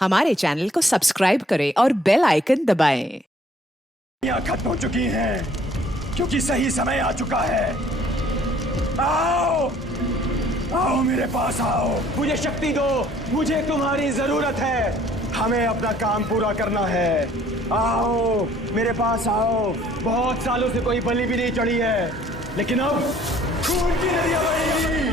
हमारे चैनल को सब्सक्राइब करें और बेल आइकन दबाएं। खत्म हो चुकी हैं क्योंकि सही समय आ चुका है। आओ आओ मेरे पास आओ, मुझे शक्ति दो, मुझे तुम्हारी जरूरत है, हमें अपना काम पूरा करना है। आओ मेरे पास आओ। बहुत सालों से कोई बलि भी नहीं चढ़ी है, लेकिन अब खून की नदियां बहेंगी।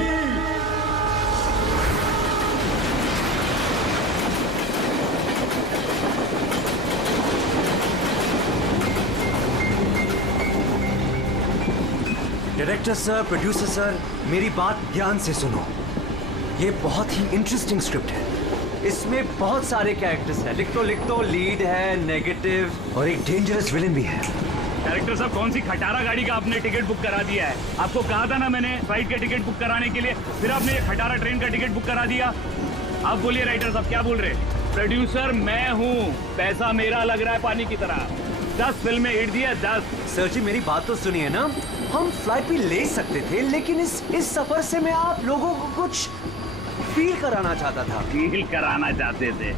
डायरेक्टर सर, प्रोड्यूसर सर, मेरी बात ध्यान से सुनो। ये बहुत ही इंटरेस्टिंग स्क्रिप्ट है। इसमें बहुत सारे कैरेक्टर्स हैं। लिख तो लीड है, नेगेटिव और एक डेंजरस विलेन भी है। डायरेक्टर साहब, कौन सी खटारा गाड़ी का आपने टिकट बुक करा दिया है? आपको कहा था ना मैंने फ्लाइट का टिकट बुक कराने के लिए, फिर आपने ये खटारा ट्रेन का टिकट बुक करा दिया। आप बोलिए राइटर साहब, क्या बोल रहे? प्रोड्यूसर मैं हूँ, पैसा मेरा लग रहा है पानी की तरह। 10 फिल्में हिट दी है, 10। सर जी मेरी बात तो सुनिए ना। हम फ्लाइट भी ले सकते थे, लेकिन इस सफर से मैं आप लोगों को कुछ फील कराना चाहता था। फील कराना चाहते थे?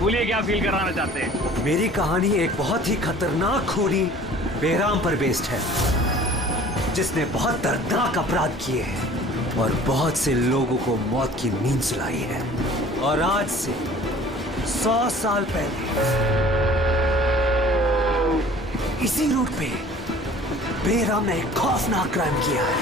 बोलिए क्या फील कराना चाहते हैं? मेरी कहानी एक बहुत ही खतरनाक खूनी बेराम पर बेस्ड है, जिसने बहुत दर्दनाक अपराध किए हैं और बहुत से लोगों को मौत की नींद सुलाई है। और आज से 100 साल पहले इसी रूट पे बेराम ने एक खौफनाक क्राइम किया है।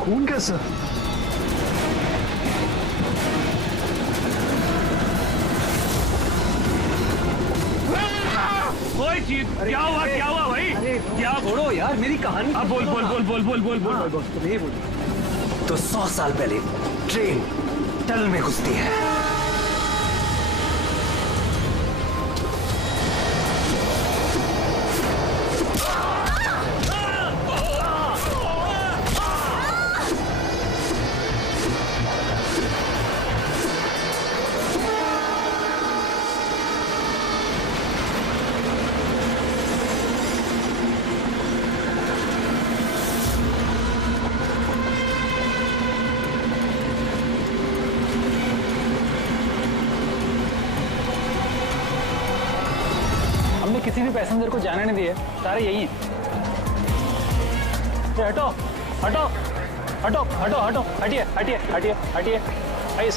खून कैसा? कोई चीज क्या हुआ भाई? क्या छोड़ो यार मेरी कहानी। अब बोल। तुम्हें बोल। तो 100 साल पहले ट्रेन टनल में घुसती है। किसी भी पैसेंजर को जाने नहीं दिए, सारे यही हैं। हटो हटो हटो हटो हटो, हटिए हटिए हटिए हटिए, आइए।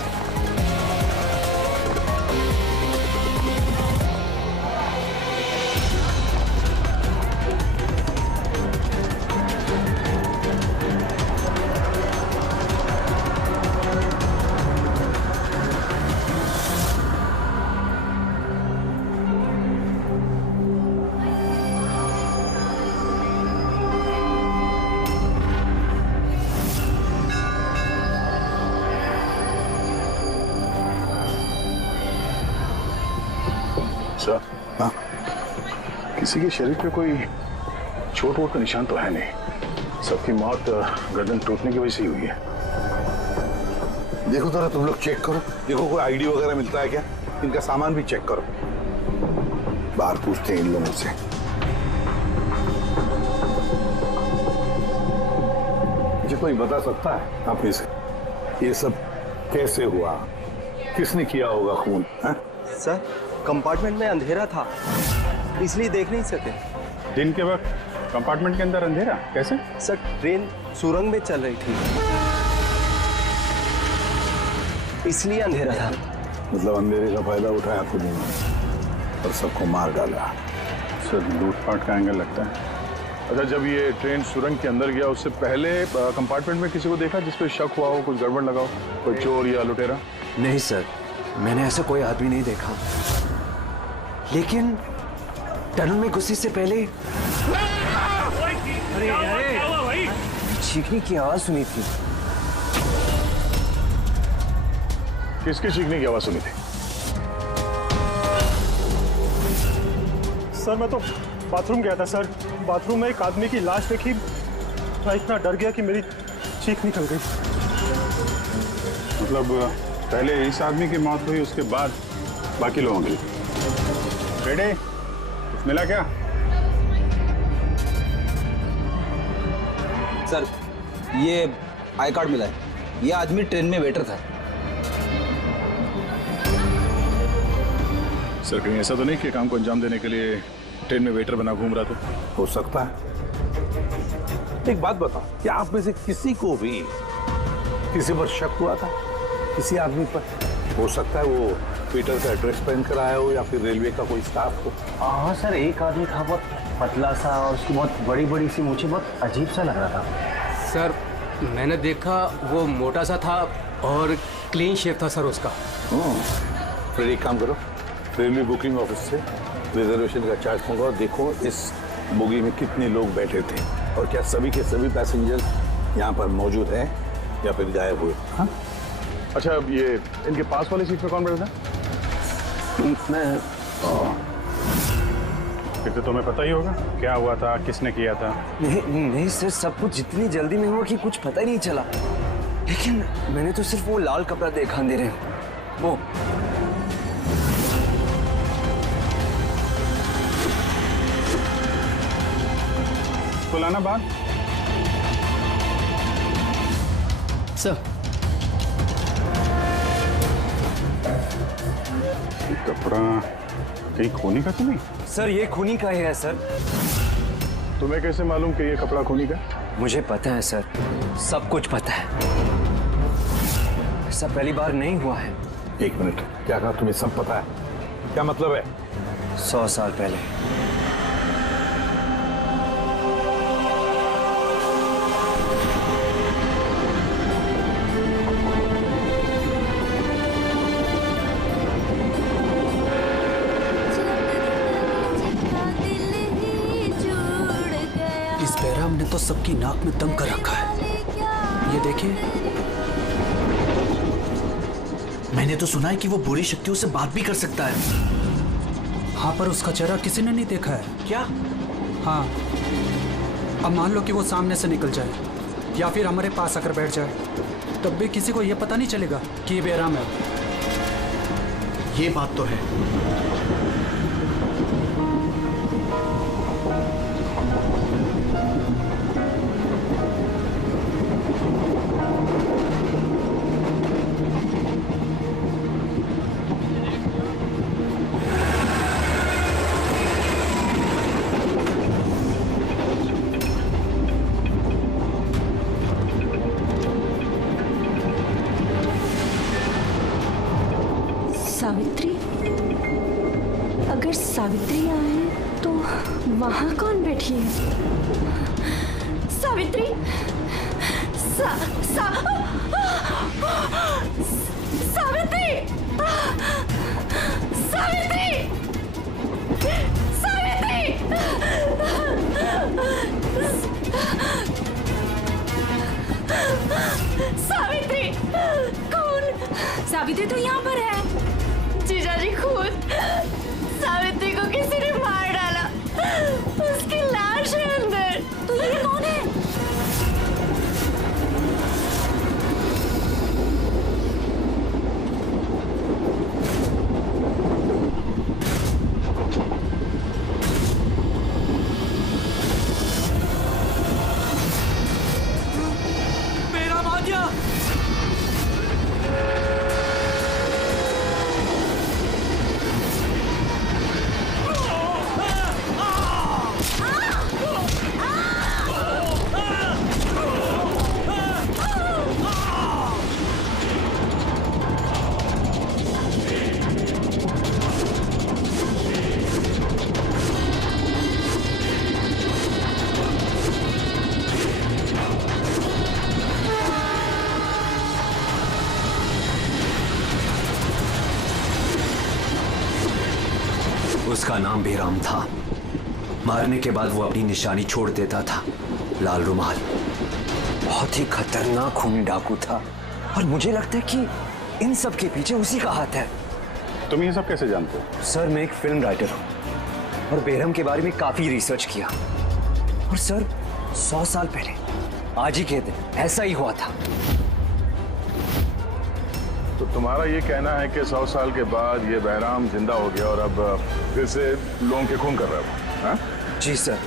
सर, हाँ, किसी के शरीर पे कोई चोट वोट का निशान तो है नहीं। सबकी मौत गर्दन टूटने की वजह से ही हुई है। देखो जरा तुम लोग चेक करो, देखो कोई आईडी वगैरह मिलता है क्या। इनका सामान भी चेक करो। बाहर पूछते हैं इन लोगों से। मुझे कोई बता सकता है आप इस ये सब कैसे हुआ, किसने किया होगा खून? सर, कंपार्टमेंट में अंधेरा था, इसलिए देख नहीं सके। दिन के वक्त कंपार्टमेंट के अंदर अंधेरा कैसे? सर, ट्रेन सुरंग में चल रही थी, इसलिए अंधेरा था। मतलब अंधेरे का फायदा उठाया खुद ने और सबको मार डाला। सर, लूटपाट का एंगल लगता है। अच्छा, जब ये ट्रेन सुरंग के अंदर गया उससे पहले कंपार्टमेंट में किसी को देखा जिसपे शक हुआ हो, कुछ गड़बड़ लगा हो, कोई चोर या लुटेरा? नहीं सर, मैंने ऐसा कोई आदमी नहीं देखा, लेकिन टनल में घुसने से पहले भाई? चीखने की आवाज सुनी थी। किसके चीखने की आवाज सुनी थी? सर, मैं तो बाथरूम गया था सर। बाथरूम में एक आदमी की लाश देखी, मैं इतना डर गया कि मेरी चीख निकल गई। मतलब पहले इस आदमी की मौत हुई, उसके बाद बाकी लोगों के लिए। रेडी? कुछ मिला क्या? सर ये आई कार्ड मिला है। ये आदमी ट्रेन में वेटर था। सर कहीं ऐसा तो नहीं कि काम को अंजाम देने के लिए ट्रेन में वेटर बना घूम रहा तो? हो सकता है। एक बात बताओ, क्या आप में से किसी को भी किसी पर शक हुआ था? किसी आदमी पर? हो सकता है वो पीटर का ड्रेस पहन कर आया हो या फिर रेलवे का कोई स्टाफ हो। हाँ सर, एक आदमी था बहुत पतला सा और उसकी बहुत बड़ी बड़ी सी मूछें, बहुत अजीब सा लग रहा था। सर मैंने देखा वो मोटा सा था और क्लीन शेव था सर उसका। फिर एक काम करो, रेलवे बुकिंग ऑफिस से रिजर्वेशन का चार्ज मंगाओ, देखो इस बोगी में कितने लोग बैठे थे और क्या सभी के सभी पैसेंजर्स यहाँ पर मौजूद हैं या फिर गायब हुए। हाँ? अच्छा, अब ये इनके पास वाली सीट पे कौन बैठा था? मैं फिर तो तुम्हें पता ही होगा क्या हुआ था, किसने किया था। नहीं सर, सब कुछ जितनी जल्दी में हुआ कि कुछ पता ही नहीं चला। लेकिन मैंने तो सिर्फ वो लाल कपड़ा देखा अंधेरे में। वो बुलाना बात। सर कपड़ा कहीं खूनी का तो नहीं? सर ये खूनी का ही है सर। तुम्हें कैसे मालूम कि ये कपड़ा खूनी का? मुझे पता है सर, सब कुछ पता है। ऐसा पहली बार नहीं हुआ है। एक मिनट, क्या कहा? तुम्हें सब पता है? क्या मतलब है? 100 साल पहले इस बैराम ने तो सबकी नाक में दम कर रखा है। ये देखिए, मैंने तो सुना है कि वो बुरी शक्तियों से बात भी कर सकता है। हाँ पर उसका चेहरा किसी ने नहीं देखा है। क्या? हाँ, अब मान लो कि वो सामने से निकल जाए या फिर हमारे पास आकर बैठ जाए, तब भी किसी को ये पता नहीं चलेगा कि ये बैराम है। ये बात तो है। सावित्री? अगर सावित्री आए तो वहां कौन बैठी है? सावित्री! सावित्री! सावित्री! सावित्री! सावित्री! कौन? सावित्री तो यहाँ पर है। जीजाजी खुद सावित्री को किसी ने मार डाला, उसकी लाश है अंदर। तो ये कौन है? मेरा भाग्य! उसका नाम बेराम था। मारने के बाद वो अपनी निशानी छोड़ देता था, लाल रुमाल। बहुत ही खतरनाक खूनी डाकू था और मुझे लगता है कि इन सब के पीछे उसी का हाथ है। तुम ये सब कैसे जानते हो? सर मैं एक फिल्म राइटर हूँ और बेरहम के बारे में काफी रिसर्च किया। और सर 100 साल पहले आज ही के दिन ऐसा ही हुआ था। तो तुम्हारा ये कहना है कि 100 साल के बाद ये बहराम जिंदा हो गया और अब फिर से लोगों के खून कर रहा है हाँ? जी सर।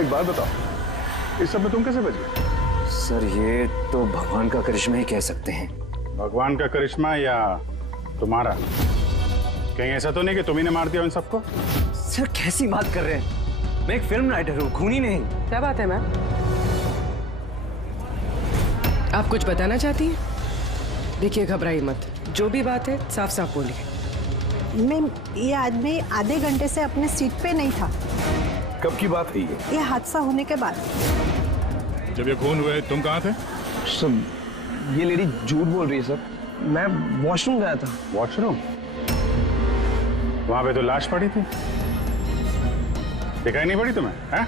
एक बात बताओ, इस सब में तुम कैसे बच गए? सर ये तो भगवान का करिश्मा ही कह सकते हैं। भगवान का करिश्मा या तुम्हारा? कहीं ऐसा तो नहीं कि तुम ही ने मार दिया उन सबको? सर कैसी बात कर रहे हैं? मैं एक फिल्म राइटर हूँ, खूनी नहीं। क्या बात है मैम? आप कुछ बताना चाहती हैं? देखिए घबराइए मत, जो भी बात है साफ साफ बोलिए। मैम ये आदमी आधे घंटे से अपने सीट पे नहीं था। कब की बात है ये हादसा होने के बाद। जब ये खून हुए तुम कहाँ थे? सर ये लेडी झूठ बोल रही है सर, मैं वॉशरूम गया था। वॉशरूम? वहां पे तो लाश पड़ी थी, दिखाई नहीं पड़ी तुम्हें? हैं?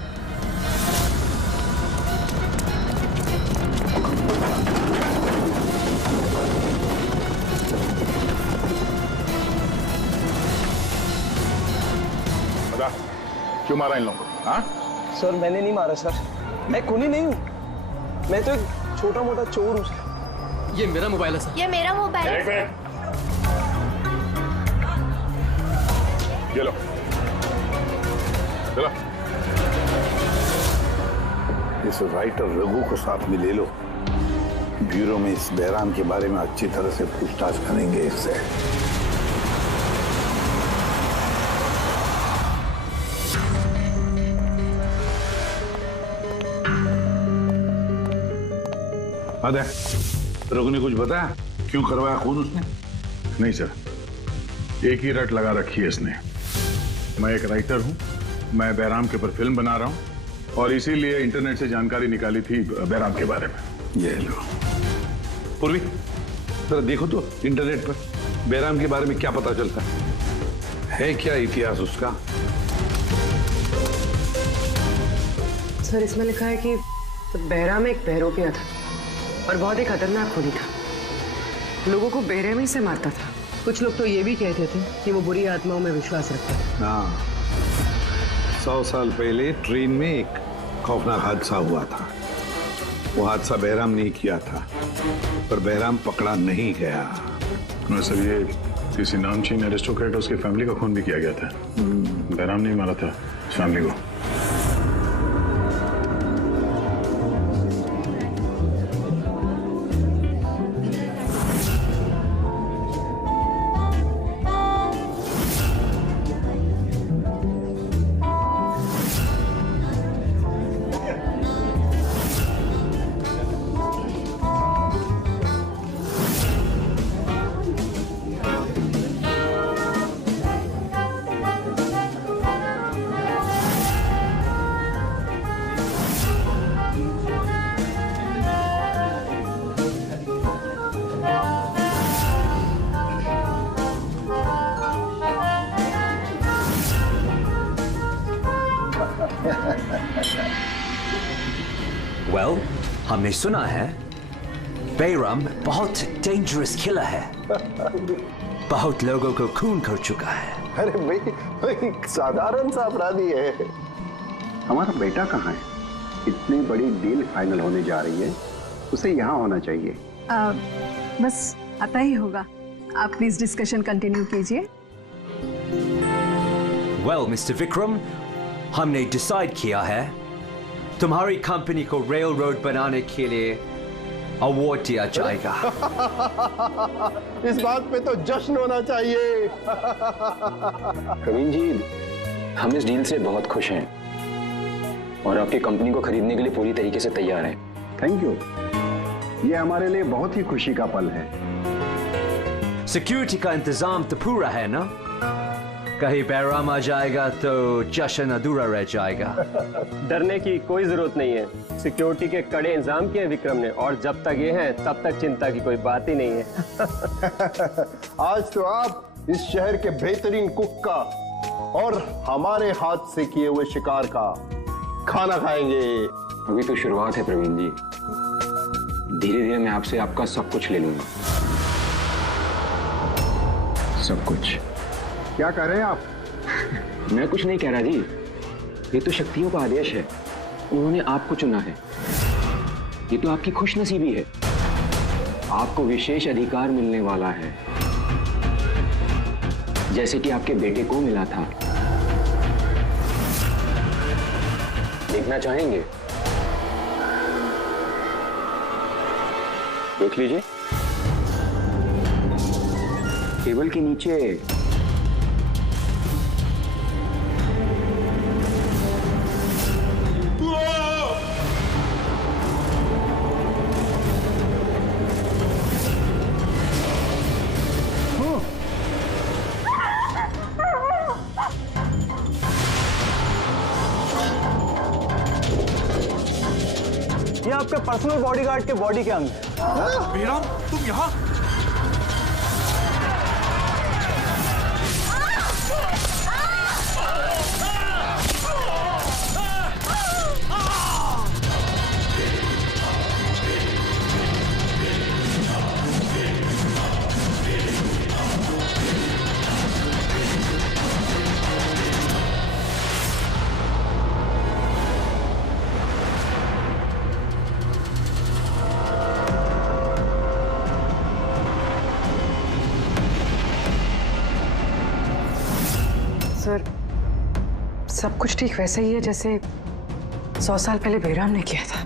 बता क्यों मारा इन लोगों को? हाँ? सर मैंने नहीं मारा सर, मैं खूनी नहीं हूँ, मैं तो एक छोटा मोटा चोर हूँ सर। ये मेरा मोबाइल है सर। ये मेरा मोबाइल है। ये लो, चलो। इस राइटर रघु को साथ में ले लो, ब्यूरो में इस बहराम के बारे में अच्छी तरह से पूछताछ करेंगे इससे। अरे रघु ने कुछ बताया क्यों करवाया खून उसने? नहीं सर, एक ही रट लगा रखी है इसने। मैं एक राइटर हूँ, मैं बहराम के ऊपर फिल्म बना रहा हूँ और इसीलिए इंटरनेट से जानकारी निकाली थी बहराम के बारे में। ये लो पूर्वी, जरा देखो तो इंटरनेट पर बहराम के बारे में क्या पता चलता है क्या इतिहास उसका? सर इसमें लिखा है कि बहराम एक बहरोपिया था और बहुत ही खतरनाक खूनी था, लोगों को बेरहमी से मारता था। कुछ लोग तो ये भी कहते थे कि वो बुरी आत्माओं में विश्वास रखता था। हाँ, 100 साल पहले ट्रेन में एक खौफनाक हादसा हुआ था। वो हादसा बहराम ने किया था, पर बहराम पकड़ा नहीं गया। सर ये किसी नामचीन एरिस्टोक्रेट उसकी फैमिली का खून भी किया गया था। बहराम ने मारा था उस फैमिली को। Well, हमने सुना है बहराम बहुत डेंजरस किलर है, बहुत लोगों को खून कर चुका है। अरे भाई साधारण सा अपराधी है। हमारा बेटा कहाँ है? इतनी बड़ी डील फाइनल होने जा रही है, उसे यहाँ होना चाहिए। बस आता ही होगा, आप प्लीज डिस्कशन कंटिन्यू कीजिए। Well, मिस्टर विक्रम, हमने डिसाइड किया है तुम्हारी कंपनी को रेल रोड बनाने के लिए अवार्ड दिया जाएगा। इस बात पे तो जश्न होना चाहिए। प्रवीण जी, हम इस डील से बहुत खुश हैं और आपकी कंपनी को खरीदने के लिए पूरी तरीके से तैयार हैं। थैंक यू, ये हमारे लिए बहुत ही खुशी का पल है। सिक्योरिटी का इंतजाम तो पूरा है ना? कहीं बहराम आ जाएगा तो जश्न अधूरा रह जाएगा। डरने की कोई जरूरत नहीं है, सिक्योरिटी के कड़े इंतजाम किए विक्रम ने, और जब तक ये हैं तब तक चिंता की कोई बात ही नहीं है। आज तो आप इस शहर के बेहतरीन कुक का और हमारे हाथ से किए हुए शिकार का खाना खाएंगे। अभी तो शुरुआत है प्रवीण जी, धीरे धीरे मैं आपसे आपका सब कुछ ले लूंगा। सब कुछ। क्या कह रहे हैं आप? मैं कुछ नहीं कह रहा जी, ये तो शक्तियों का आदेश है, उन्होंने आपको चुना है, ये तो आपकी खुशनसीबी है। आपको विशेष अधिकार मिलने वाला है, जैसे कि आपके बेटे को मिला था। देखना चाहेंगे? देख लीजिए। टेबल के नीचे ये आपके पर्सनल बॉडीगार्ड के बॉडी के अंग हैं। बेराम, तुम यहाँ? सर, सब कुछ ठीक वैसा ही है जैसे 100 साल पहले बेराम ने किया था।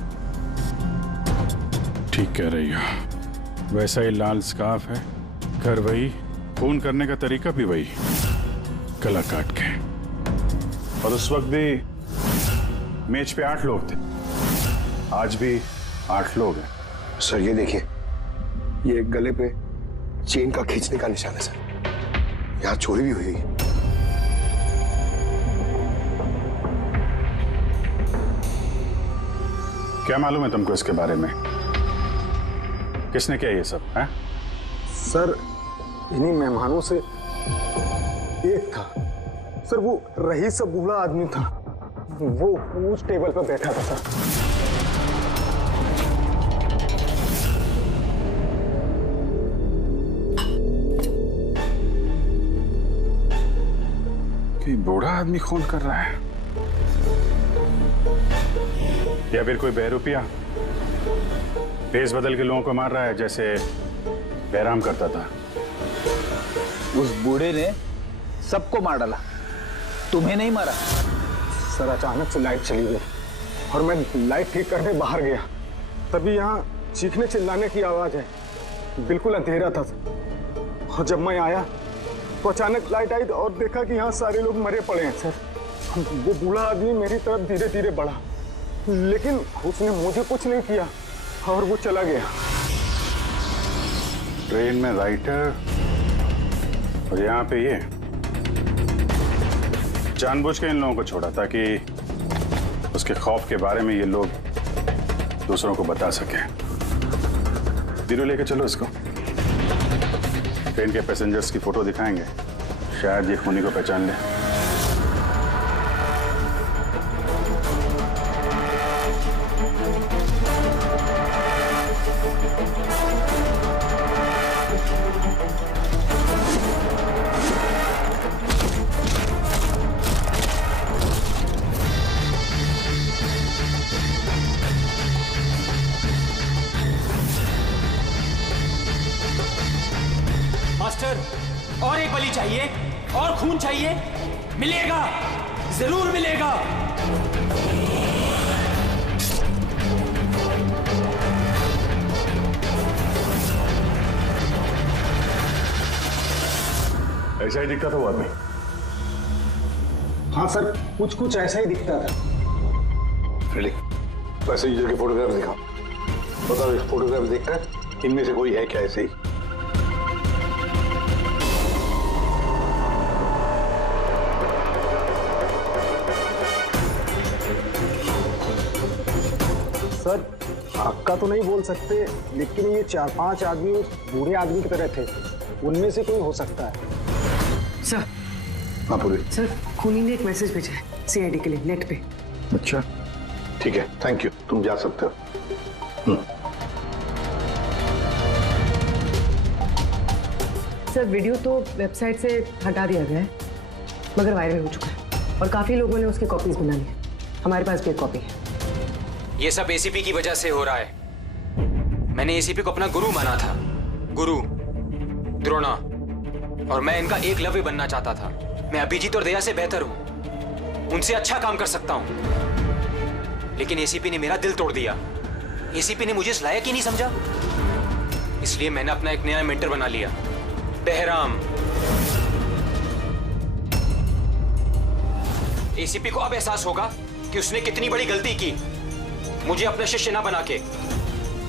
ठीक कह रही हो। वैसा ही लाल स्कार्फ है, घर वही, खून करने का तरीका भी वही, गला काट के। और उस वक्त भी मेज पे 8 लोग थे, आज भी 8 लोग हैं। सर ये देखिए, ये गले पे चेन का खींचने का निशान है सर। यहाँ चोरी भी हुई है। क्या मालूम है तुमको इसके बारे में? किसने किया ये सब है? सर इन्हीं मेहमानों से एक था सर, वो रईस सा बूढ़ा आदमी था, वो उस टेबल पर बैठा था सर। कि बूढ़ा आदमी खून कर रहा है या फिर कोई बेरुपिया भेस बदल के लोगों को मार रहा है जैसे बैराम करता था। उस बूढ़े ने सबको मार डाला, तुम्हें नहीं मारा। सर अचानक से लाइट चली गई और मैं लाइट ठीक करने बाहर गया, तभी यहाँ चीखने चिल्लाने की आवाज है। बिल्कुल अंधेरा था और जब मैं आया तो अचानक लाइट आई और देखा कि यहाँ सारे लोग मरे पड़े हैं सर। वो बूढ़ा आदमी मेरी तरफ धीरे धीरे बढ़ा, लेकिन उसने मुझे कुछ नहीं किया और वो चला गया। ट्रेन में राइटर और यहाँ पे ये जानबूझ के इन लोगों को छोड़ा ताकि उसके खौफ के बारे में ये लोग दूसरों को बता सके। धीरे लेके चलो इसको। ट्रेन के पैसेंजर्स की फोटो दिखाएंगे, शायद ये खूनी को पहचान ले। मास्टर, और एक बलि चाहिए, और खून चाहिए। मिलेगा, जरूर मिलेगा। ऐसा ही दिखता था वो आदमी। हाँ सर, कुछ कुछ ऐसा ही दिखता था। पैसेंजर के फोटोग्राफ दिखाओ, बताओ इस फोटोग्राफ देखकर इनमें से कोई है क्या ऐसे ही? सर हक्का तो नहीं बोल सकते, लेकिन ये 4-5 आदमी उस बूढ़े आदमी की तरह थे, उनमें से कोई हो सकता है। सर, हाँ पूरी। सर खूनी ने एक मैसेज भेजा है सीआईडी के लिए नेट पे। अच्छा ठीक है, थैंक यू, तुम जा सकते हो। सर वीडियो तो वेबसाइट से हटा दिया गया है, मगर वायरल हो चुका है और काफी लोगों ने उसकी कॉपीज बना ली। हमारे पास भी एक कॉपी है। ये सब एसीपी की वजह से हो रहा है। मैंने एसीपी को अपना गुरु माना था, गुरु द्रोणा, और मैं इनका एकलव्य बनना चाहता था। मैं अभिजीत और दया से बेहतर हूं, उनसे अच्छा काम कर सकता हूं, लेकिन एसीपी ने मेरा दिल तोड़ दिया। एसीपी ने मुझे इस लायक ही नहीं समझा, इसलिए मैंने अपना एक नया मेंटर बना लिया, बहराम। एसीपी को अब एहसास होगा कि उसने कितनी बड़ी गलती की, मुझे अपना शिष्य ना बना के।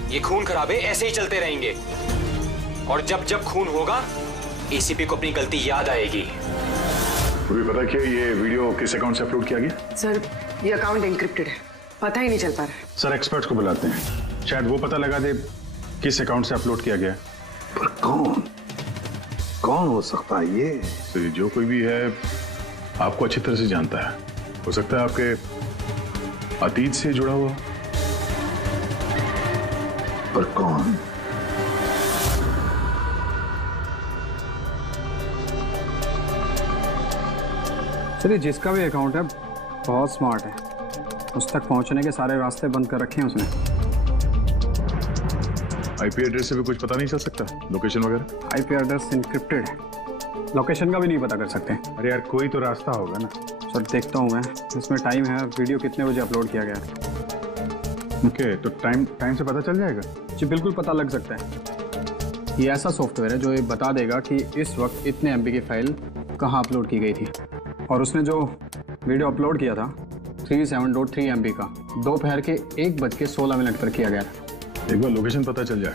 ये खून खराबे ऐसे ही चलते रहेंगे, और जब जब खून होगा एसीपी को अपनी गलती याद आएगी। तुम्हें पता क्या ये वीडियो किस अकाउंट से अपलोड किया गया? सर ये अकाउंट इंक्रिप्टेड है, पता ही नहीं चल पा रहा है। सर एक्सपर्ट्स को बुलाते हैं, शायद वो पता लगा दे किस अकाउंट से अपलोड किया गया। पर कौन हो सकता है ये? सर जो कोई भी है आपको अच्छी तरह से जानता है, हो सकता है आपके अतीत से जुड़ा हुआ। पर कौन? चलिए, जिसका भी अकाउंट है बहुत स्मार्ट है, उस तक पहुंचने के सारे रास्ते बंद कर रखे हैं उसने। आईपी एड्रेस से भी कुछ पता नहीं चल सकता, लोकेशन वगैरह? आईपी एड्रेस इंक्रिप्टेड है, लोकेशन का भी नहीं पता कर सकते। अरे यार कोई तो रास्ता होगा ना। सर देखता हूँ मैं, इसमें टाइम है, वीडियो कितने बजे अपलोड किया गया। ओके, तो टाइम से पता चल जाएगा? जी बिल्कुल पता लग सकता है। ये ऐसा सॉफ्टवेयर है जो ये बता देगा कि इस वक्त इतने MB की फाइल कहाँ अपलोड की गई थी, और उसने जो वीडियो अपलोड किया था 37.3 MB का दोपहर के 1:16 पर किया गया था। एक बार लोकेशन पता चल जाए,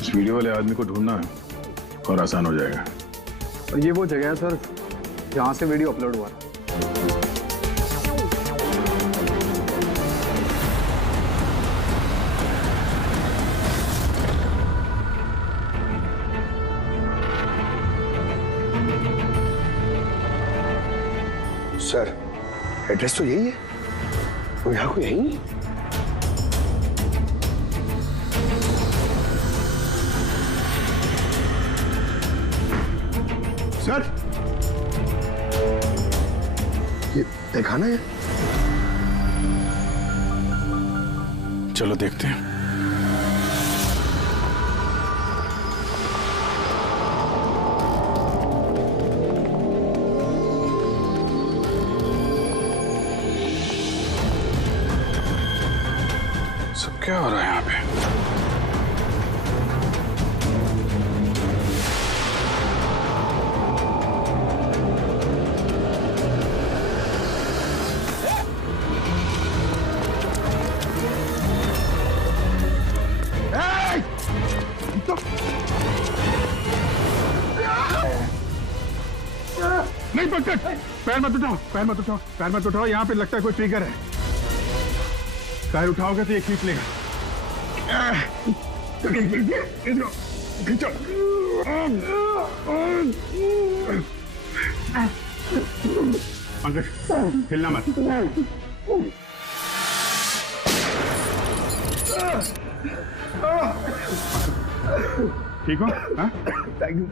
इस वीडियो वाले आदमी को ढूंढना और आसान हो जाएगा। और ये वो जगह है सर जहाँ से वीडियो अपलोड हुआ था। सर एड्रेस तो यही है, वो यहाँ को यही है। सर ये देखा ना, चलो देखते हैं। सब क्या हो रहा है यहाँ पे? नहीं पकड़, पैर मत उठाओ, पैर मत उठाओ, पैर मत उठाओ। यहाँ पे लगता है कोई ट्रिगर है, पैर उठाओगे तो ये खींच लेगा। खींचो। पंकज हिलना मत। ठीक हो? Thank you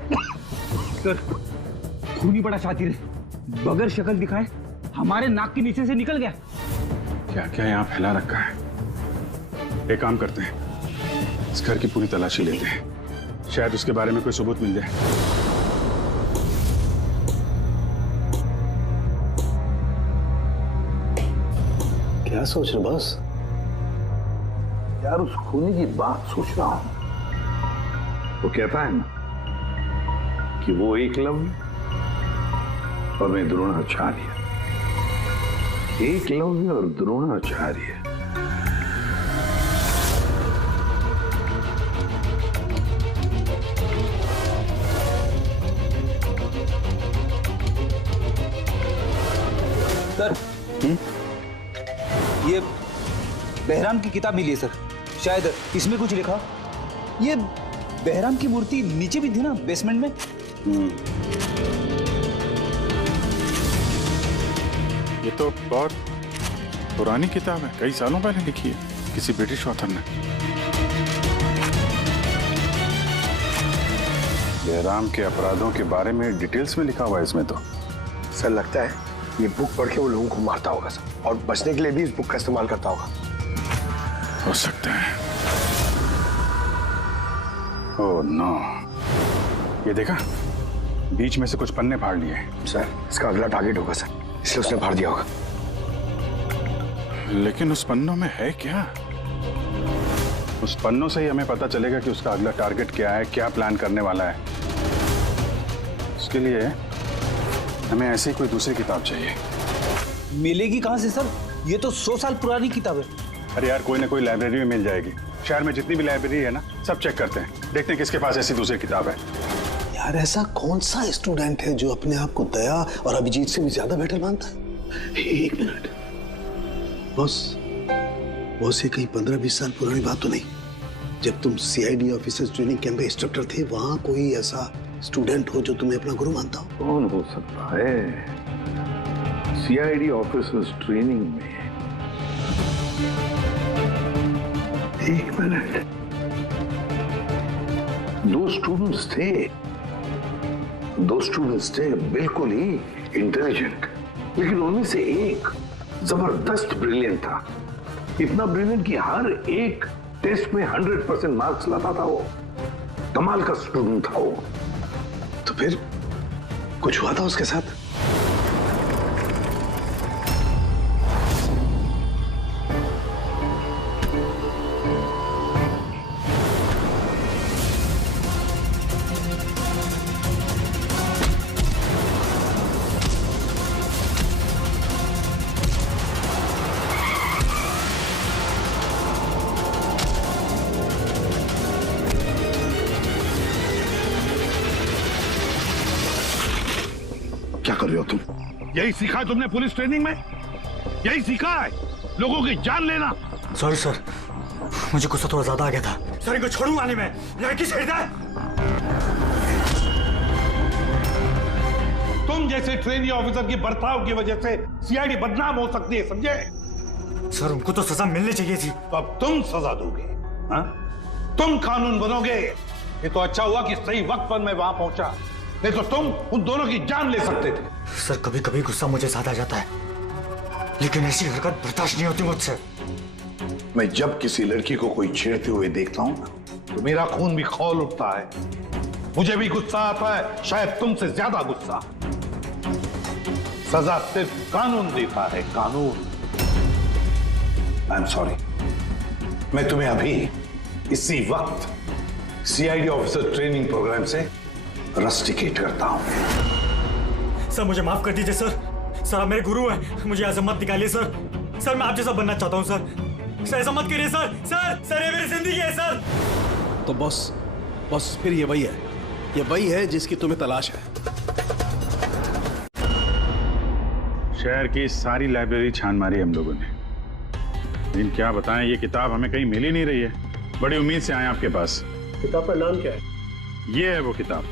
sir. खूनी बड़ा शातिर है, बगैर शक्ल दिखाए हमारे नाक के नीचे से निकल गया। क्या क्या यहाँ फैला रखा है? एक काम करते हैं, इस घर की पूरी तलाशी लेते हैं, शायद उसके बारे में कोई सबूत मिल जाए। क्या सोच रहे बस? यार उस खूनी की बात सोच रहा हूं। वो कहता है ना कि वो एकलव्य और मैं द्रोणाचार्य। एकलव्य और द्रोणाचार्य। सर ये बहराम की किताब मिली है सर, शायद इसमें कुछ लिखा। ये बहराम की मूर्ति नीचे भी थी ना बेसमेंट में। ये तो बहुत पुरानी किताब है, कई सालों पहले लिखी है किसी ब्रिटिश ऑथर ने। बहराम के अपराधों के बारे में डिटेल्स में लिखा हुआ है इसमें तो। सर लगता है ये बुक पढ़ के वो लोगों को मारता होगा सर, और बचने के लिए भी इस बुक का इस्तेमाल करता होगा। हो सकता है। ओह नो, ये देखा, बीच में से कुछ पन्ने फाड़ लिए। सर, इसका अगला टारगेट होगा सर, इसलिए उसने फाड़ दिया होगा। लेकिन उस पन्नों में है क्या? उस पन्नों से ही हमें पता चलेगा कि उसका अगला टारगेट क्या है, क्या प्लान करने वाला है। उसके लिए हमें ऐसी कोई दूसरी किताब चाहिए। मिलेगी कहाँ से सर? ये तो 100 साल पुरानी किताब है। अरे यार, कोई ना कोई लाइब्रेरी में मिल जाएगी। शहर में जितनी भी लाइब्रेरी है ना, सब चेक करते हैं, देखते हैं किसके पास ऐसी दूसरी किताब है। यार, ऐसा कौन सा स्टूडेंट है जो अपने आप को दया और अभिजीत से भी ज्यादा बेटर मानता है? एक मिनट बॉस, ये कहीं 15-20 साल पुरानी बात तो नहीं? जब तुम सीआईडी ऑफिसर्स ट्रेनिंग कैंप में इंस्ट्रक्टर थे, वहां कोई ऐसा स्टूडेंट हो जो तुम्हें अपना गुरु मानता हो? कौन हो सकता है? सीआईडी ऑफिसर्स ट्रेनिंग में एक मिनट, 2 स्टूडेंट्स थे बिल्कुल ही इंटेलिजेंट, लेकिन उनमें से एक जबरदस्त ब्रिलियंट था। इतना ब्रिलियंट कि हर एक टेस्ट में 100% मार्क्स लाता था। वो कमाल का स्टूडेंट था वो। तो फिर कुछ हुआ था उसके साथ? क्या कर रहे हो तुम? यही सीखा है तुमने पुलिस ट्रेनिंग में? यही सीखा है लोगों की जान लेना? सॉरी सर, मुझे गुस्सा थोड़ा ज्यादा आ गया था। सर, इनको छोड़ूंगा नहीं मैं। लड़की छेड़ दे। तुम जैसे ट्रेनी ऑफिसर की बर्ताव की वजह से सीआईडी बदनाम हो सकती है, समझे? सर, उनको तो सजा मिलनी चाहिए थी। तो अब तुम सजा दोगे? हाँ? तुम कानून बनोगे? ये तो अच्छा हुआ कि सही वक्त पर मैं वहां पहुंचा, नहीं तो तुम उन दोनों की जान ले सकते थे। सर, कभी कभी गुस्सा मुझे ज्यादा आ जाता है, लेकिन ऐसी हरकत बर्दाश्त नहीं होती मुझसे। मैं जब किसी लड़की को कोई छेड़ते हुए देखता हूं तो मेरा खून भी खौल उठता है। मुझे भी गुस्सा आता है, शायद तुमसे ज्यादा गुस्सा। सजा सिर्फ कानून देता है, कानून। आई एम सॉरी, मैं तुम्हें अभी इसी वक्त सीआईडी ऑफिसर ट्रेनिंग प्रोग्राम से रस्टिकेट करता हूं। सर, मुझे माफ कर दीजिए सर। सर, आप मेरे गुरु हैं, मुझे ऐसा मत निकालिए सर। सर, मैं आप जैसा बनना चाहता हूं सर। सर, ऐसा मत करिए सर। सर, ये मेरी जिंदगी है सर। तो बॉस, फिर ये वही है जिसकी तुम्हें तलाश है। शहर की सारी लाइब्रेरी छान मारी हम लोगों ने, लेकिन क्या बताएं, ये किताब हमें कहीं मिल ही नहीं रही है। बड़ी उम्मीद से आए आपके पास। किताब का नाम क्या है? ये है वो किताब।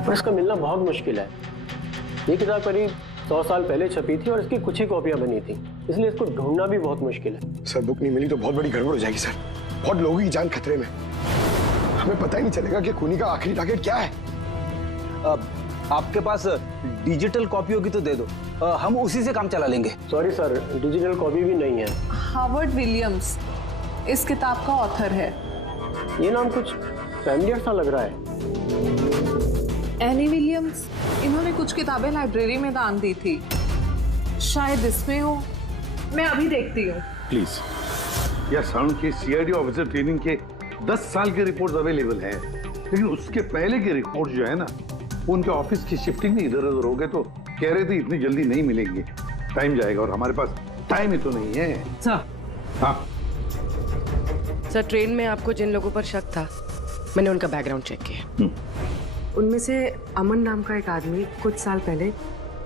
पर इसका मिलना बहुत मुश्किल है। ये किताब करीब 100 साल पहले छपी थी और इसकी कुछ ही कॉपियां बनी थी, इसलिए इसको ढूंढना भी बहुत मुश्किल है। सर, बुक नहीं मिली तो बहुत बड़ी गड़बड़ हो जाएगी सर। बहुत लोगों की जान खतरे में। हमें पता ही नहीं चलेगा कि खूनी का आखिरी टारगेट क्या है। आपके पास डिजिटल कॉपी होगी तो दे दो, हम उसी से काम चला लेंगे। सॉरी सर, डिजिटल कॉपी भी नहीं है। हार्वर्ड विलियम्स इस किताब का ऑथर है। ये नाम कुछ फैमिलियर सा लग रहा है। एनी विलियम्स, इन्होंने कुछ किताबें लाइब्रेरी में दान दी थी, शायद इसमें हो। मैं अभी देखती हूँ। प्लीज। यार, साउंड की सीआईडी ऑफिसर ट्रेनिंग के 10 साल के रिपोर्ट्स अवेलेबल हैं, लेकिन उसके पहले के रिपोर्ट जो है ना, वो उनके ऑफिस की शिफ्टिंग में इधर उधर हो गए, तो कह रहे थे इतनी जल्दी नहीं मिलेंगे, टाइम जाएगा, और हमारे पास टाइम ही तो नहीं है। सर। हाँ सर, ट्रेन में आपको जिन लोगों पर शक था, मैंने उनका बैकग्राउंड चेक किया। उनमें से अमन नाम का एक आदमी कुछ साल पहले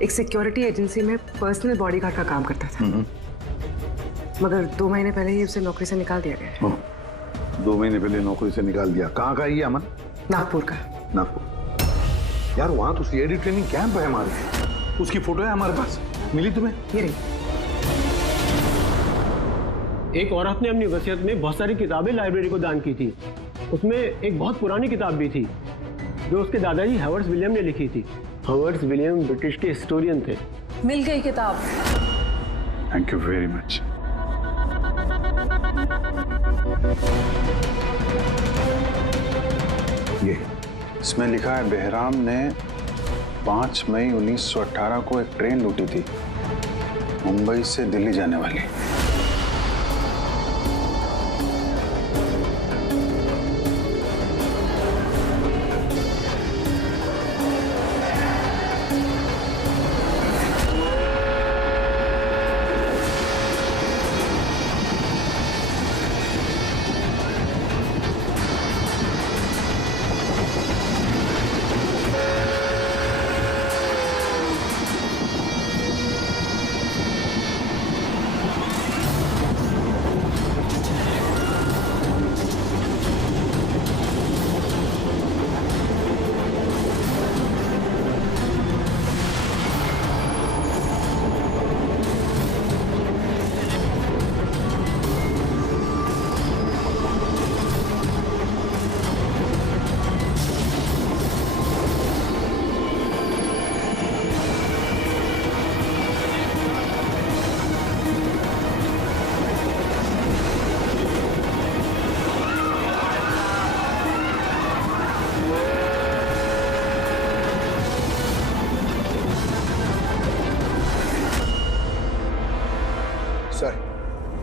एक सिक्योरिटी एजेंसी में पर्सनल बॉडीगार्ड का काम करता था, मगर 2 महीने पहले ही उसे नौकरी से निकाल दिया गया। 2 महीने पहले नौकरी से निकाल दिया। कहाँ का है ये अमन? नागपुर का। नागपुर। यार, वहां तो सीआईडी ट्रेनिंग कैंप है हमारे, उसकी फोटो है हमारे पास, मिली तुम्हें? ये रही। एक औरत ने अपनी वसीयत में बहुत सारी किताबें लाइब्रेरी को दान की थी। उसमें एक बहुत पुरानी किताब भी थी जो उसके दादाजी हॉवर्ड विलियम ने लिखी थी। हॉवर्ड विलियम ब्रिटिश के हिस्टोरियन थे। मिल गई किताब। Thank you very much. ये इसमें लिखा है बेहराम ने 5 मई 1918 को एक ट्रेन लूटी थी मुंबई से दिल्ली जाने वाली।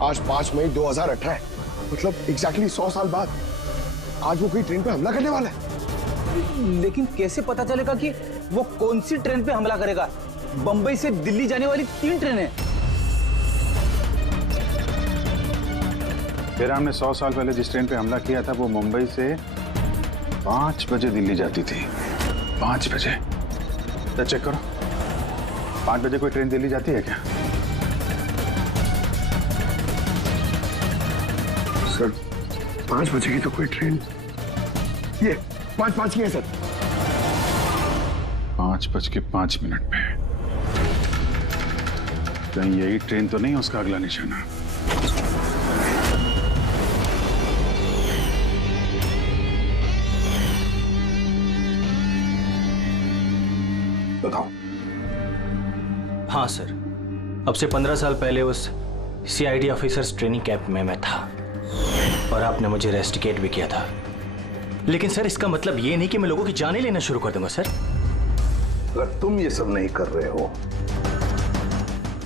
आज 5 मई 2018 है, मतलब एग्जैक्टली 100 साल बाद आज वो कोई ट्रेन पे हमला करने वाला है। लेकिन कैसे पता चलेगा कि वो कौन सी ट्रेन पे हमला करेगा? बंबई से दिल्ली जाने वाली 3 ट्रेनें। बेहराम ने 100 साल पहले जिस ट्रेन पे हमला किया था वो मुंबई से 5 बजे दिल्ली जाती थी। 5 बजे? तो चेक करो, 5 बजे कोई ट्रेन दिल्ली जाती है क्या? सर 5 बजे की तो कोई ट्रेन, ये 5:05 की है सर। 5:05 पे कहीं यही ट्रेन तो नहीं उसका अगला निशाना? बताओ। हाँ सर, अब से 15 साल पहले उस CID ऑफिसर्स ट्रेनिंग कैंप में मैं था और आपने मुझे रेस्टिकेट भी किया था। लेकिन सर इसका मतलब ये नहीं कि मैं लोगों की जानें लेना शुरू कर दूंगा सर। अगर तुम ये सब नहीं कर रहे हो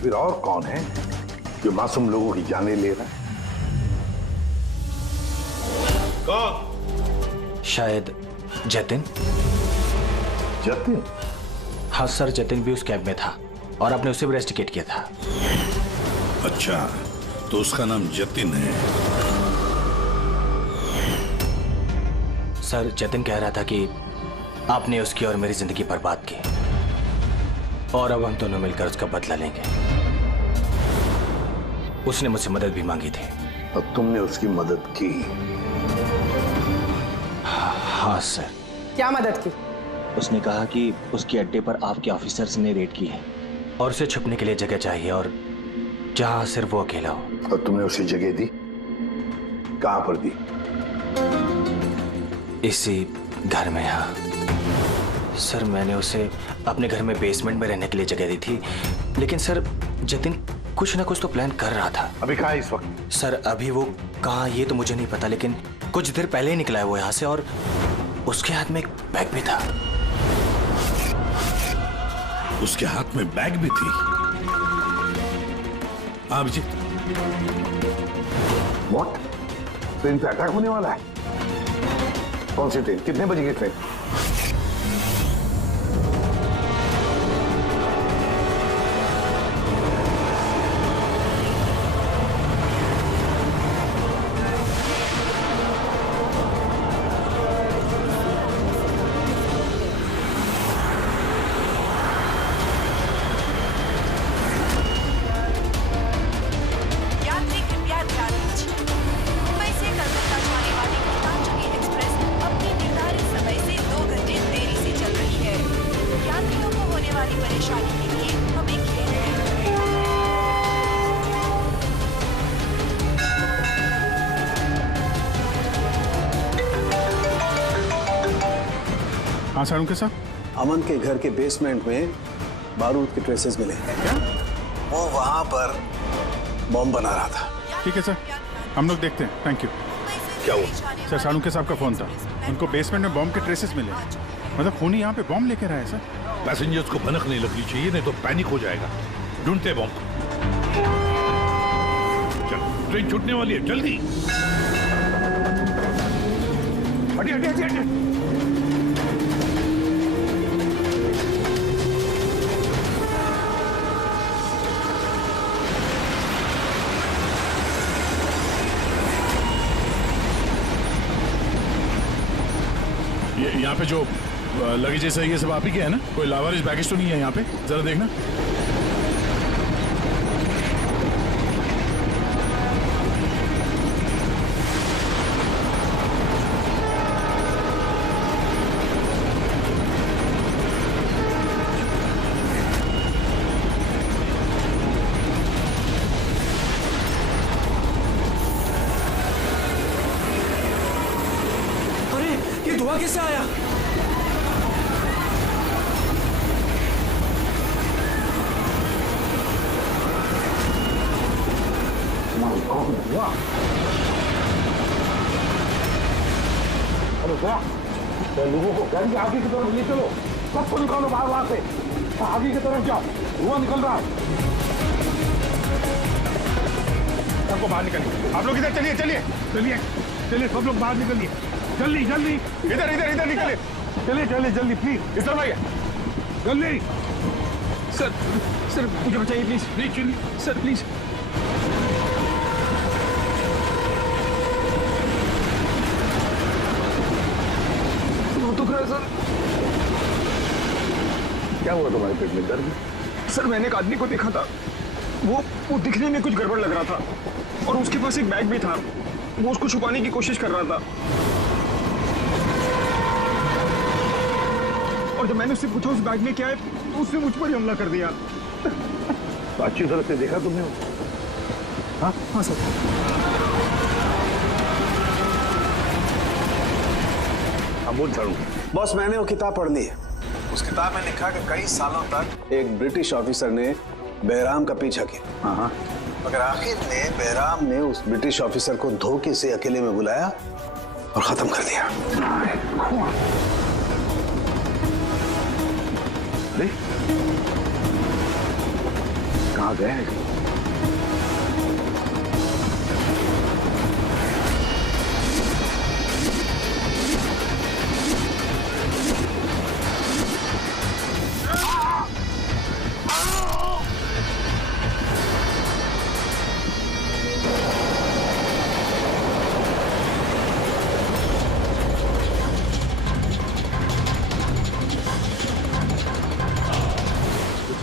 फिर और कौन है जो मासूम लोगों की जानें ले रहा है? कौन? शायद जतिन। जतिन? हाँ सर, जतिन भी उस कैंप में था और आपने उसे भी रेस्टिकेट किया था। अच्छा, तो उसका नाम जतिन है। सर जतिन कह रहा था कि आपने उसकी और मेरी जिंदगी बर्बाद की और अब हम दोनों मिलकर उसका बदला लेंगे। उसने मुझसे मदद भी मांगी थी। और तुमने उसकी मदद की? हाँ सर। क्या मदद की? उसने कहा कि उसके अड्डे पर आपके ऑफिसर्स ने रेड की है और उसे छुपने के लिए जगह चाहिए और जहां सिर्फ वो अकेला हो। और तुमने उसे जगह दी? कहां पर दी? इसी घर में। हाँ सर, मैंने उसे अपने घर में बेसमेंट में रहने के लिए जगह दी थी। लेकिन सर जतिन कुछ ना कुछ तो प्लान कर रहा था। अभी कहाँ है इस वक्त? सर अभी वो कहाँ ये तो मुझे नहीं पता, लेकिन कुछ देर पहले ही निकला है वो यहाँ से और उसके हाथ में एक बैग भी था। उसके हाथ में बैग भी थी? अभिजीत, व्हाट? ट्रेन पे अटैक होने वाला है? कौन सी ट्रेन? कितने बजे की ट्रेन? हाँ सारुण के साथ? अमन के घर के बेसमेंट में बारूद के ट्रेसेस मिले। क्या? वो वहां पर बॉम्ब बना रहा था। ठीक है सर, हम लोग देखते हैं। Thank you. क्या हुआ? सर सारुण के साहब का फोन था। उनको बेसमेंट में बॉम्ब के ट्रेसेस मिले। मतलब खूनी यहाँ पे बॉम्ब लेकर आया सर। पैसेंजर्स को भनक नहीं लगनी चाहिए, नहीं तो पैनिक हो जाएगा। ढूंढते बॉम्ब को। चल, ट्रेन छूटने वाली है, जल्दी। हटिए हटिए हटिए हटिए। यहाँ पे जो लगेज जैसा ये सब आप ही के है ना? कोई लावारिस बैगेज तो नहीं है यहाँ पे? जरा देखना। अरे ये धुआं कैसे आया? अरे क्या लोगों को गाड़ी के आगे की तरफ ले चलो, सबको निकालो बाहर वहां से। आगे की तरफ जाओ, धुआं निकल रहा है। सबको बाहर निकलिए। आप लोग इधर चलिए चलिए चलिए चलिए, सब लोग बाहर निकलिए। जल्दी जल्दी, इधर इधर इधर निकलिए। चलिए चलिए जल्दी, प्लीज। इस तरफ आइए जल्दी। सर सर मुझे बचाइए प्लीज प्लीज। चलिए सर प्लीज। सर क्या हुआ तुम्हारे पेट में? दर्द? सर मैंने एक आदमी को देखा था, वो दिखने में कुछ गड़बड़ लग रहा था और उसके पास एक बैग भी था। वो उसको छुपाने की कोशिश कर रहा था और जब मैंने उससे पूछा उस बैग में क्या है तो उसने मुझ पर ही हमला कर दिया। तो अच्छी तरह से देखा तुमने? हाँ हाँ सर। बोल झाड़ू। बॉस मैंने वो किताब पढ़ ली है। उस किताब में लिखा कि कई सालों तक एक ब्रिटिश ऑफिसर ने बहराम का पीछा किया। हाँ। मगर आखिर में बहराम ने उस ब्रिटिश ऑफिसर को धोखे से अकेले में बुलाया और खत्म कर दिया। अरे कहाँ गए?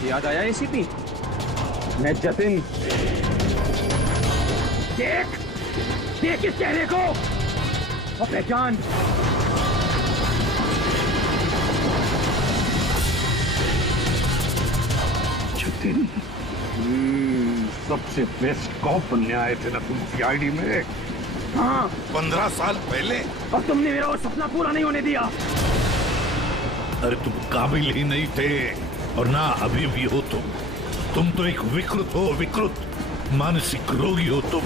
याद आया एसीपी? मैं जतिन। देख इस चेहरे को और पहचान। जतिन, सबसे बेस्ट कॉप बनने आए थे ना तुम सीआईडी में? हाँ 15 साल पहले। और तुमने मेरा वो सपना पूरा नहीं होने दिया। अरे तुम काबिल ही नहीं थे और ना अभी भी हो तुम तो एक विकृत हो, विकृत मानसिक रोगी हो तुम।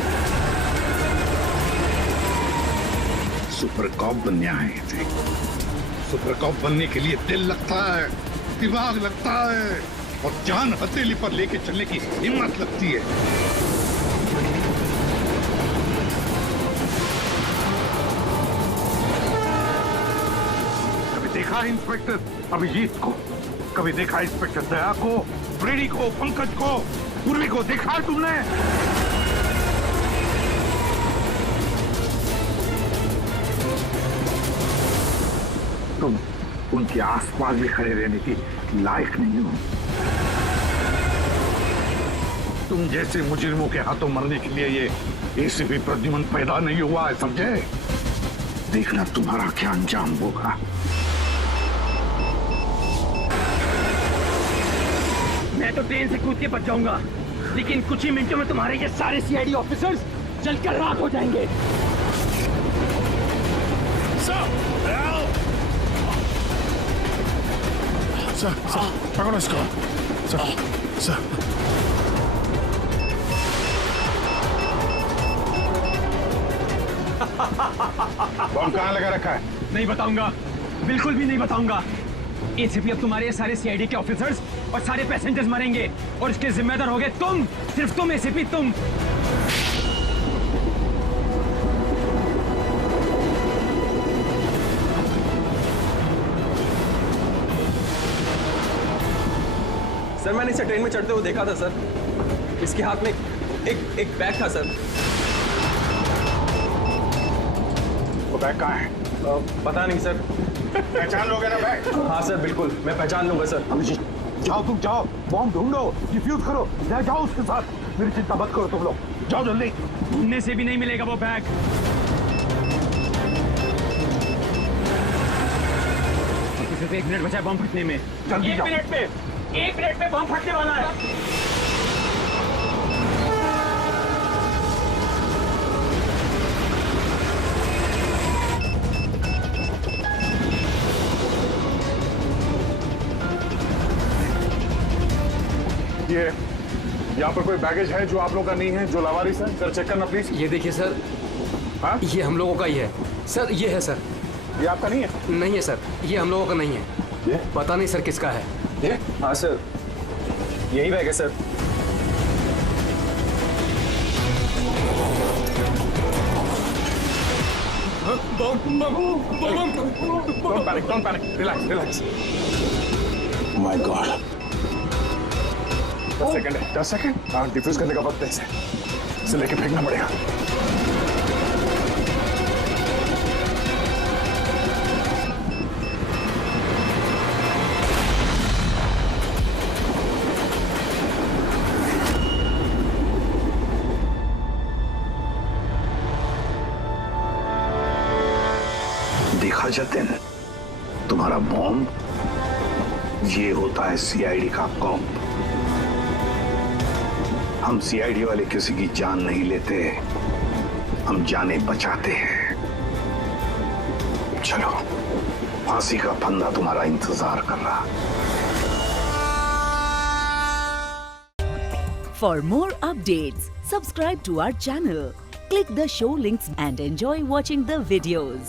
सुपर कॉप बनने आए थे। सुपर कॉप बनने के लिए दिल लगता है, दिमाग लगता है और जान हथेली पर लेके चलने की हिम्मत लगती है। कभी देखा इंस्पेक्टर अभिजीत को? कभी देखा इंस्पेक्टर दया को, ब्रेडी को, पंकज को, पूर्वी को? देखा है तुमने? तुम उनके आसपास भी खड़े रहने की लायक नहीं हो। तुम जैसे मुजरिमों के हाथों मरने के लिए ये एसीपी प्रद्युमन पैदा नहीं हुआ है, समझे? देखना तुम्हारा क्या अंजाम होगा। मैं तो ट्रेन से कूद के बच जाऊंगा, लेकिन कुछ ही मिनटों में तुम्हारे ये सारे सीआईडी ऑफिसर्स जलकर राख हो जाएंगे। सर पकड़ो इसको। सर बम कहाँ लगा रखा है? नहीं बताऊंगा, बिल्कुल भी नहीं बताऊंगा। एसीपी अब तुम्हारे सारे सीआईडी के ऑफिसर्स और सारे पैसेंजर्स मरेंगे और इसके जिम्मेदार होगे तुम, सिर्फ तुम एसीपी, तुम। सर मैंने इसे ट्रेन में चढ़ते हुए देखा था सर। इसके हाथ में एक बैग था सर। वो बैग कहाँ है? पता नहीं सर। पहचान लोगे ना बैग? हाँ सर बिल्कुल, मैं पहचान लूंगा सर। अभिजीत जाओ, तुम जाओ, बॉम्ब ढूंढो, डिफ्यूज करो, ले जाओ उसके साथ। मेरी चिंता मत करो तुम लोग, जाओ जल्दी। ढूंढने से भी नहीं मिलेगा वो बैग। सिर्फ 1 मिनट बचा है बम फटने में। जल्दी जाओ। 1 मिनट में बम फटने वाला है। ये यहाँ पर कोई बैगेज है जो आप लोग का नहीं है, जो लावारिस है? सर चेक करना प्लीज। ये देखिए सर। हाँ? ये हम लोगों का ही है सर। ये है सर। ये आपका नहीं है? नहीं है सर, ये हम लोगों का नहीं है। ये पता नहीं सर किसका है। ये? हाँ सर, यही बैग है sir. Don't panic. Relax. My God. 10 second है। 10 सेकंड? हाँ, डिफ्यूज करने का वक्त है इसे लेके फेंकना पड़ेगा। देखा जतिन, तुम्हारा बॉम्ब, ये होता है सीआईडी का कॉम्प। हम सीआईडी वाले किसी की जान नहीं लेते, हम जाने बचाते हैं। चलो, फांसी का फंदा तुम्हारा इंतजार कर रहा। For more updates, subscribe to our channel, click the show links and enjoy watching the videos.